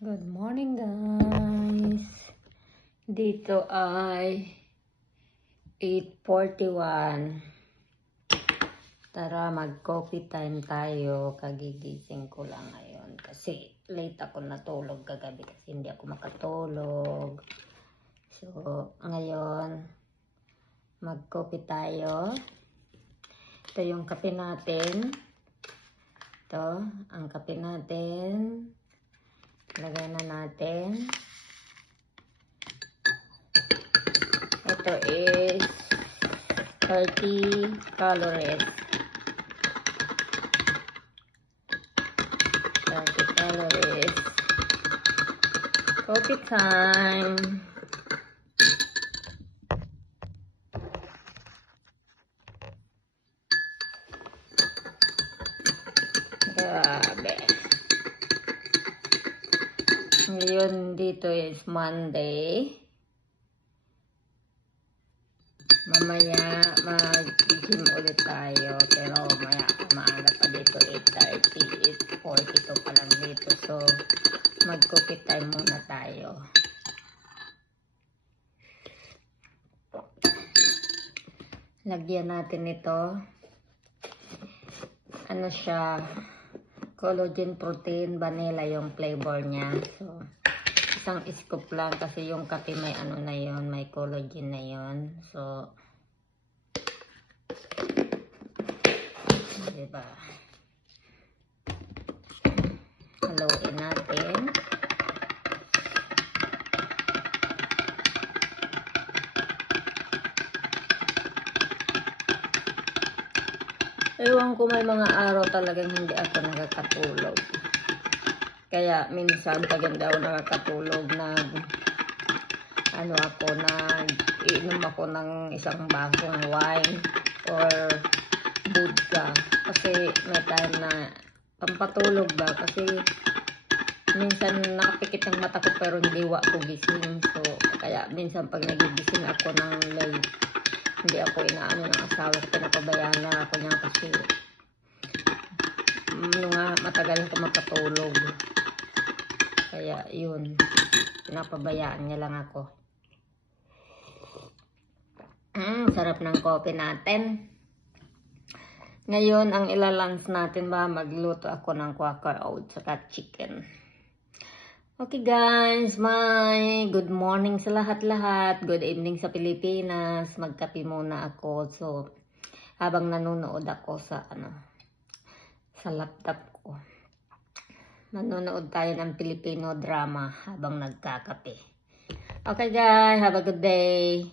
Good morning guys. Dito ay 8:41. Tara mag-coffee time tayo. Kagigising ko lang ngayon kasi late ako natulog kagabi kasi hindi ako makatulog. So ngayon mag-coffee tayo. Ito yung kape natin. Ito ang kape natin. Lagay na natin. Ito is 30 calories. 30 calories. Coffee time. Grabe. Ngayon dito is Monday. Mamaya mag-gym ulit tayo. Pero maaga pa dito 8:30, 8:42 pa lang dito. So mag-coffee time muna tayo. Lagyan natin ito. Ano siya? Collagen protein, vanilla yung flavor niya. So, isang scoop lang kasi yung kape may ano na yon, may collagen na yon. So, diba? Haluin natin. Ewan ko, may mga araw talagang hindi ako nakakatulog. Kaya minsan pag hindi ako nakakatulog, iinom ako ng isang basong wine or vodka. Kasi may time na pampatulog ba? Kasi minsan nakapikit ang mata ko pero hindi ako gising. So kaya minsan pag nagigising ako ng late, hindi ako inaano ng asawa ko, pinapabayaan lang ako niya kasi matagal ako makatulog. Kaya yun, pinapabayaan niya lang ako. Sarap ng coffee natin. Ngayon, ang ilalunch natin ba, magluto ako ng Quaker Oats saka chicken. Okay guys, good morning sa lahat-lahat. Good evening sa Pilipinas. Magkape muna ako. So, habang nanonood ako sa laptop ko. Nanonood tayo ng Filipino drama habang nagkakape. Okay guys, have a good day.